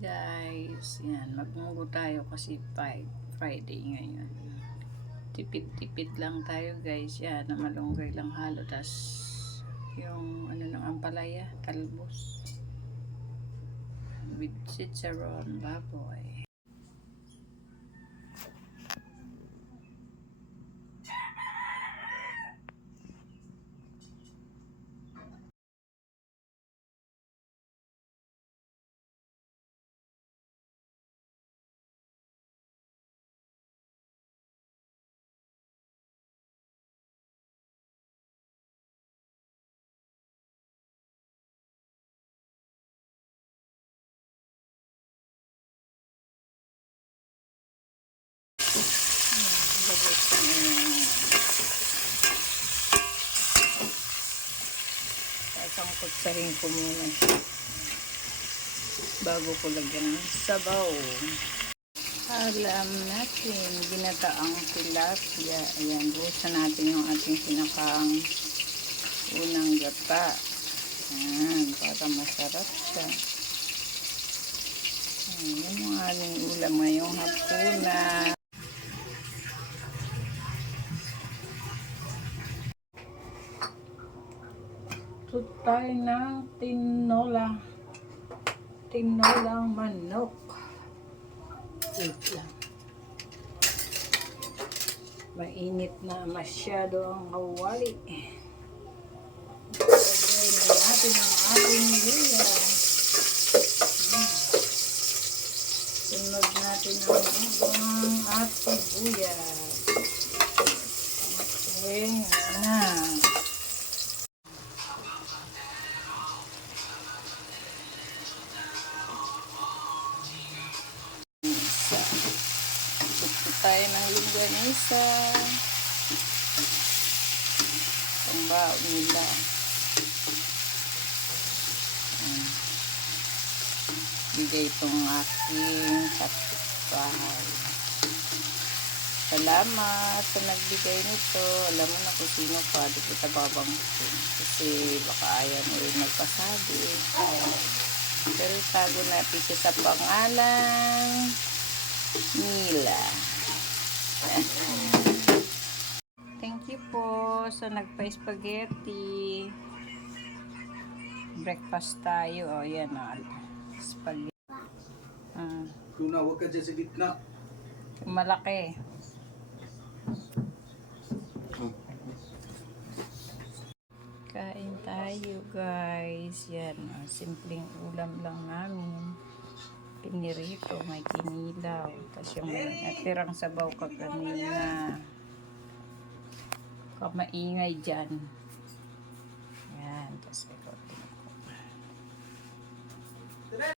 guys, yan, magmunggo tayo kasi Friday ngayon. Tipid-tipid lang tayo guys, yan, na malunggay lang halo, tas yung ano ng ampalaya, talbos with chicharon, baboy. Sasangkot-sahin ko muna siya bago ko lagyan ng sabaw. Alam natin, ginataang tilapia. Ayan, buhusan natin yung ating pinakang unang gata. Ayan, para masarap siya. Ayan yung aming ulam ngayong hapunan. Tayo ng tinolang manok. Wait lang. Mainit na masyado ang kawali. Lagay na natin ang ating luya. Sunod natin ang bawang at sibuyas. Okay, na. Tayo ng longganisa pangbaon nila. Bigay itong aking kapitbahay. Salamat sa nagbigay nito. Alam mo na kung sino pa, di kita babangkin kasi baka ayaw mo rin magpasabi. Pero itago natin siya sa pangalan Mila. Thank you po sa nagpa-spaghetti. Breakfast tayo. O, yan o. Spaghetti. Tuna, huwag ka dyan sa gitna. Malaki. Kain tayo guys. Yan o. Simpleng ulam lang namin. Pinirito, may kinilaw. Tapos yung natirang sabaw ka kanina. Kamaingay dyan. Yan. Tapos ito